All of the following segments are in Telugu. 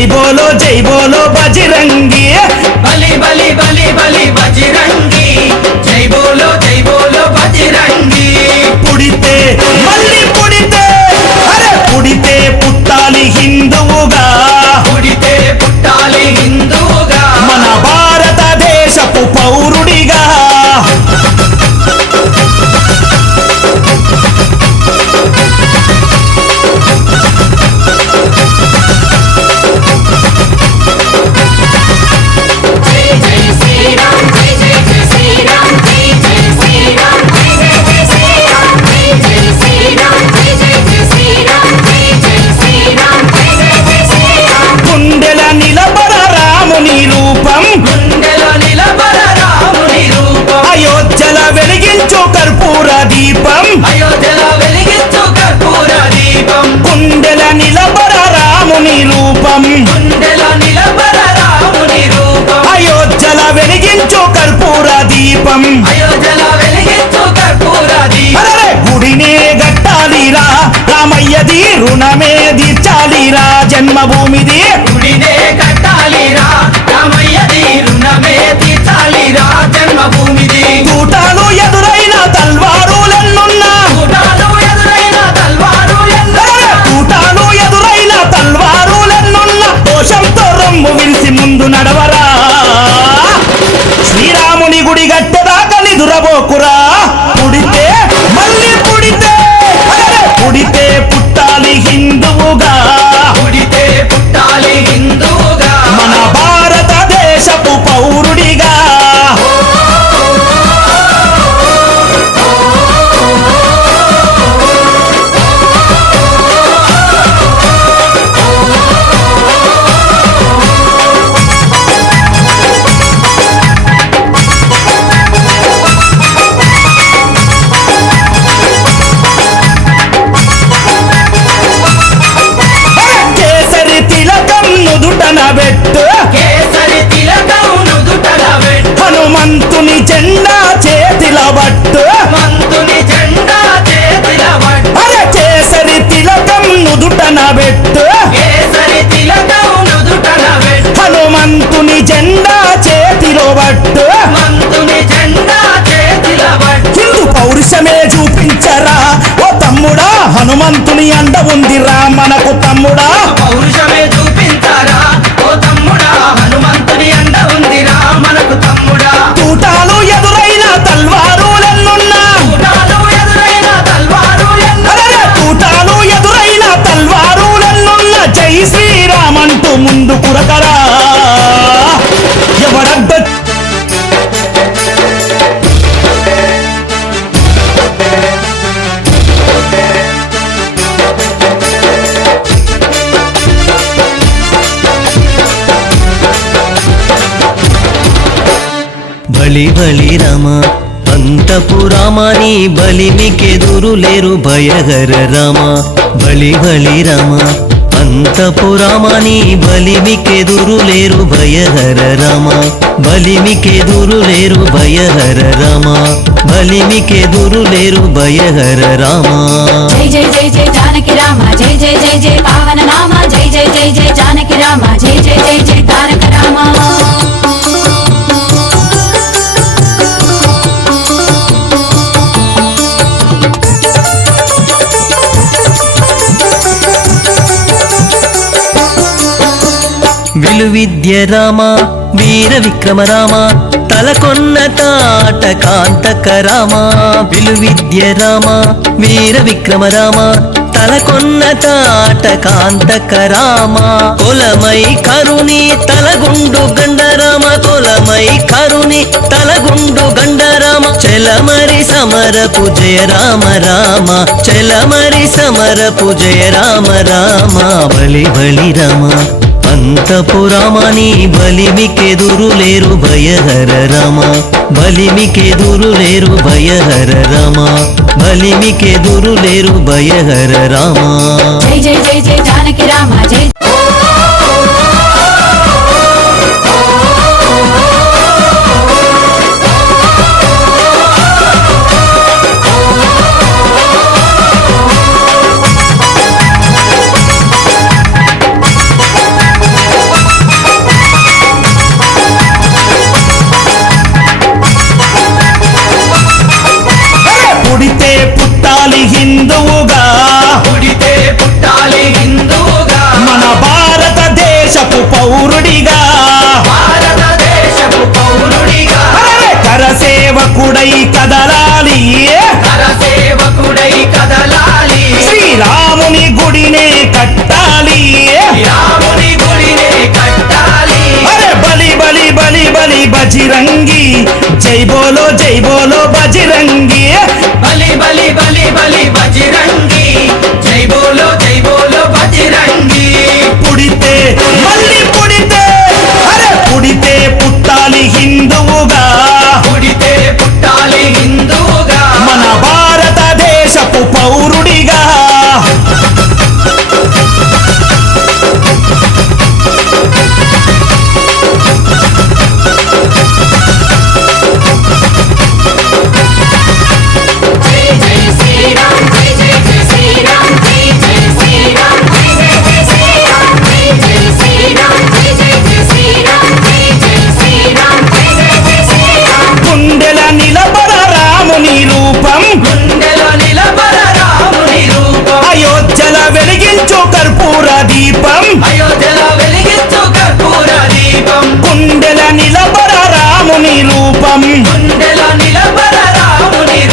జై బోలో జై బోలో రూపం. అయోధ్యల వెలిగించు కర్పూర దీపం. గుడినే గట్టాలిరా. రామయ్యది రుణమే తీర్చాలిరా జన్మభూమిది. గుడినే కట్టాలిరా హనుమంతుని జెండా చేతిలో బట్టు పట్టు. హిందూ పౌరుషమే చూపించరా. ఓ తమ్ముడా హనుమంతుని అండ ఉందిరా మనకు తమ్ముడా. పౌరుషమే బలి బలి రామ. అంతపు రామాని బలిమికెదురు లేరు భయగర రామ. బలి బలి రామ. అంతపు రామాని బలిమికెదురు లేరు భయహర రామ. బలిమికెదురు లేరు భయహర రామ. బలిమికెదురు లేరు భయహర రామ. జై జై జై జై జానకి రామ. జై జై జై జై పావన నామ. జై జై జై జై జానకి రామ. జై జై జై జై తారక రామ. విలువిద్య రామ వీర విక్రమ రామ తలకొన్న తాట కాంతక రామ విలు విద్య రామ వీర విక్రమ రామ తలకొన్న తాట కాంతక రామ. కొలమై కరుణి తలగుండు గండరామ కొలమై కరుణి తలగుండు గండరామ. చలమరి సమరపు జయ రామ రామ చలమరి సమరపు జయ రామ రామ. బలి బలి రామ. అంతపురమని బలిమికెదురు లేరు భయహర రమ. బలిమికెదురు లేరు భయహర రమ. బలిమికెదురు లేరు భయహర రమ. జై జై జై జై జానకి రామ జై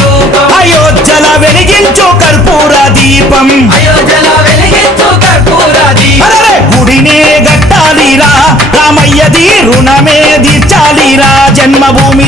రూపం. అయోధ్యల వెలిగించు కర్పూర దీపం. గుడినే గట్టాలిరా. రామయ్యది రుణమే తీర్చాలిరా జన్మభూమి